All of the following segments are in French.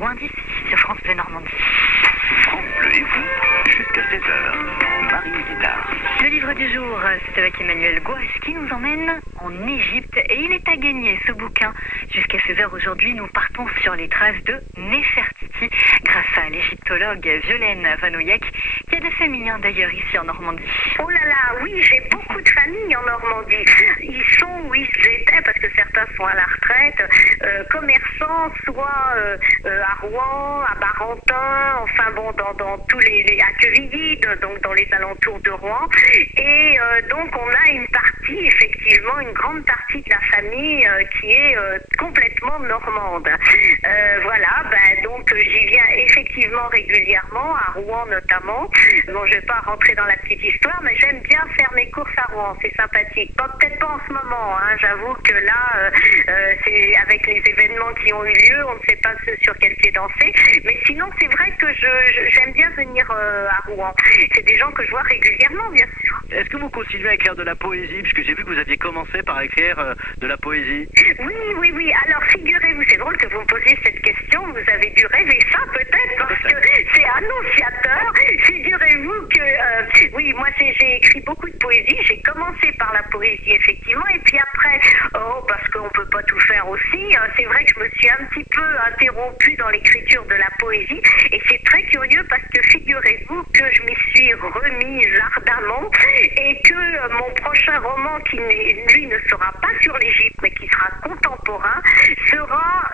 loin d'ici, sur France Bleu Normandie. France Bleu et vous, jusqu'à 16h. Marie Guitard. Le livre du jour, c'est avec Emmanuel Gouache qui nous emmène en Égypte et il est à gagner ce bouquin. Jusqu'à 16h aujourd'hui, nous partons sur les traces de Néfertiti grâce à l'égyptologue Violaine Vanoyek qui a des familles d'ailleurs ici en Normandie. Oh là là, oui, j'ai beaucoup de familles en Normandie. Ils sont où ils étaient, parce que certains sont à la retraite, commerçants, soit à Rouen, à Barentin, enfin bon, dans tous à Quevilly, donc dans les alentours de Rouen. Et donc on a une partie, effectivement, une grande partie de la famille qui est complètement normande. Voilà, donc j'y viens effectivement régulièrement, à Rouen notamment. Bon, je vais pas rentrer dans la petite histoire, mais j'aime bien faire mes courses à Rouen, c'est sympathique. Bon, peut-être pas en ce moment, hein, j'avoue que là, c'est avec les événements qui ont eu lieu, on ne sait pas sur quel pied danser, mais sinon c'est vrai que j'aime bien venir à Rouen. C'est des gens que je vois régulièrement, bien sûr. Est-ce que vous continuez à écrire de la poésie? Puisque j'ai vu que vous aviez commencé par écrire de la poésie. Oui. Alors, figurez-vous, c'est drôle que vous me posiez cette question. Vous avez dû rêver ça, peut-être, parce que c'est annonciateur. Figurez-vous que, oui, moi, j'ai écrit beaucoup de poésie. J'ai commencé par la poésie, effectivement. Et puis après, parce qu'on peut pas tout faire aussi, c'est vrai que je me suis un petit peu interrompue dans l'écriture de la poésie. Et c'est très curieux parce que figurez-vous que je m'y suis remise ardemment et que mon prochain roman, qui lui ne sera pas sur l'Égypte, mais qui sera contemporain, sera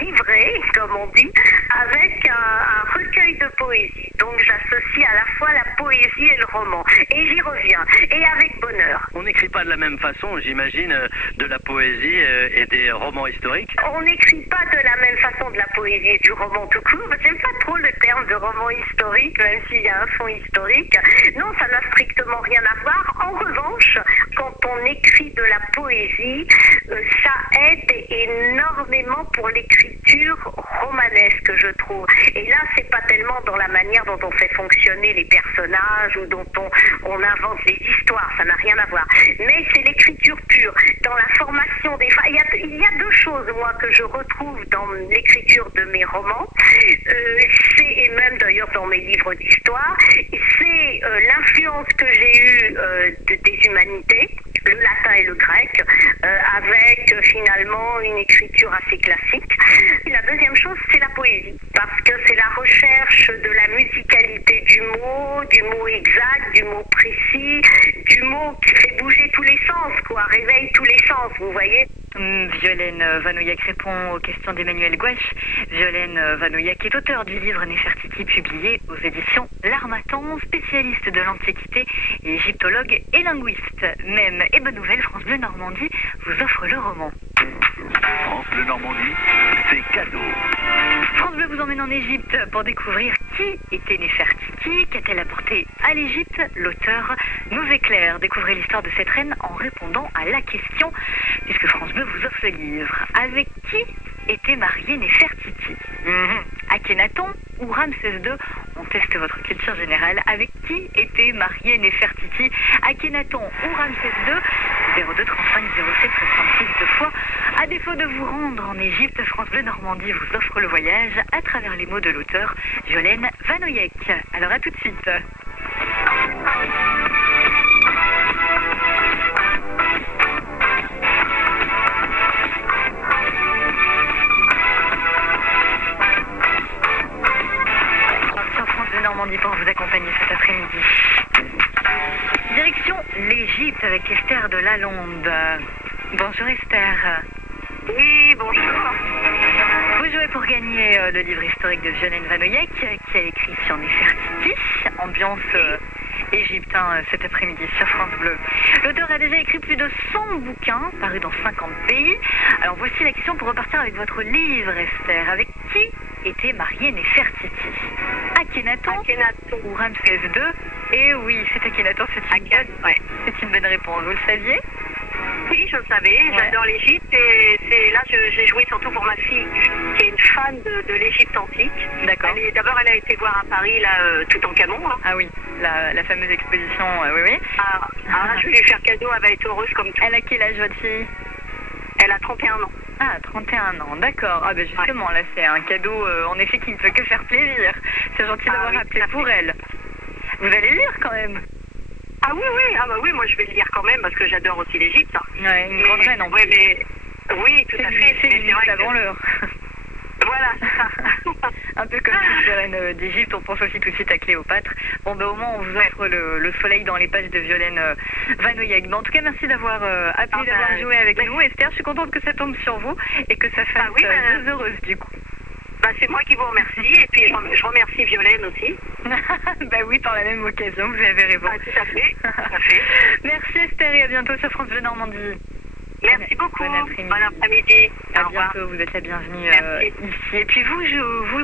livré, comme on dit, avec un recueil de poésie. Donc j'associe à la fois la poésie et le roman. Et j'y reviens. Et avec bonheur. On n'écrit pas de la même façon, j'imagine, de la poésie et des romans historiques. On n'écrit pas de la même façon de la poésie et du roman tout court. J'aime pas trop le terme de roman historique, même s'il y a un fond historique. Non, ça n'a strictement rien à voir. En revanche, quand on écrit de la poésie, ça aide énormément pour l'écriture romanesque, je trouve. Et là, c'est pas tellement dans la manière dont on fait fonctionner les personnages ou dont on invente les histoires, ça n'a rien à voir. Mais c'est l'écriture pure. Dans la formation des femmes, il y a deux choses, moi, que je retrouve dans l'écriture de mes romans, et même d'ailleurs dans mes livres d'histoire, c'est l'influence que j'ai eue des humanités, le latin et le grec, avec finalement une écriture assez classique. Et la deuxième chose, c'est la poésie, parce que c'est la recherche de la musicalité du mot exact, du mot précis, du mot qui fait bouger tous les sens, quoi, réveille tous les sens, vous voyez. Violaine Vanoyek répond aux questions d'Emmanuel Gouache. Violaine Vanoyek est auteur du livre Néfertiti, publié aux éditions L'Harmattan, spécialiste de l'Antiquité et égyptologue et linguiste. Même et bonne nouvelle, France Bleu Normandie vous offre le roman. France Bleu Normandie, c'est cadeau. France Bleu vous emmène en Égypte pour découvrir qui était Néfertiti, qu'a-t-elle apporté à l'Égypte. L'auteur nous éclaire. Découvrez l'histoire de cette reine en répondant à la question, puisque France Bleu vous offre ce livre. Avec qui était mariée Néfertiti? Akhenaton ou Ramsès II? On teste votre culture générale. Avec qui était mariée Néfertiti? Akhenaton ou Ramsès II? 02 35 07 66 deux fois. À défaut de vous rendre en Égypte, France Bleu Normandie vous offre le voyage à travers les mots de l'auteur Violaine Vanoyek. Alors à tout de suite. Normandie pour vous accompagner cet après-midi. Direction l'Égypte avec Esther de Lalonde. Bonjour Esther. Oui, bonjour. Vous jouez pour gagner le livre historique de Violaine Vanoyek qui a écrit sur Néfertiti, ambiance égyptin cet après-midi sur France Bleu. L'auteur a déjà écrit plus de 100 bouquins parus dans 50 pays. Alors voici la question pour repartir avec votre livre Esther. Avec qui était mariée Néfertiti? Akhenaton ou Ramsès II? Et oui, c'est Akhenaton, c'est une bonne réponse. Vous le saviez? Oui, je le savais, j'adore l'Égypte et c'est là j'ai joué surtout pour ma fille qui est une fan de l'Égypte antique. D'accord. D'abord elle a été voir à Paris là Toutankhamon. Hein. Ah oui, la fameuse exposition, oui. Je vais lui faire cadeau, elle va être heureuse comme tout. Elle a quel âge votre fille? Elle a 31 ans. Ah, 31 ans, d'accord. Ah ben justement, là c'est un cadeau en effet qui ne peut que faire plaisir. C'est gentil d'avoir oui, appelé tout à pour fait. elle. Vous allez lire quand même. Ah oui, oui, ah bah oui, moi je vais le lire quand même parce que j'adore aussi l'Égypte. Ouais, une grande reine en Oui, plus. mais oui, tout à fait. C'est Mais limite vrai que- avant l'heure. Voilà, c'est ça. Un peu comme toutes les reines d'Égypte, on pense aussi tout de suite à Cléopâtre. Bon, ben au moins, on vous offre le soleil dans les pages de Violaine Van Oyeg. Mais en tout cas, merci d'avoir appelé, Ah, d'avoir ben, joué avec merci. nous. Esther, je suis contente que ça tombe sur vous et que ça fasse Ah oui, ben- deux heureuses du coup. Bah, c'est moi qui vous remercie et puis je remercie Violaine aussi. Bah oui, par la même occasion, vous avez raison. Ah, tout à fait, tout à fait. Merci Esther et à bientôt sur France Bleu Normandie. Merci beaucoup. Bon après-midi. Bon après-midi. À Au revoir. bientôt, vous êtes la bienvenue Merci. ici. Et puis vous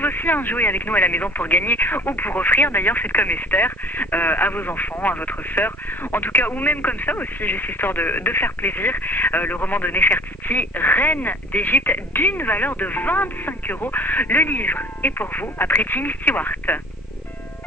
aussi, hein, jouez avec nous à la maison pour gagner ou pour offrir. D'ailleurs, faites comme Esther à vos enfants, à votre sœur. En tout cas, ou même comme ça aussi, juste histoire de faire plaisir. Le roman de Néfertiti, Reine d'Égypte, d'une valeur de 25 €. Le livre est pour vous après Jimmy Stewart.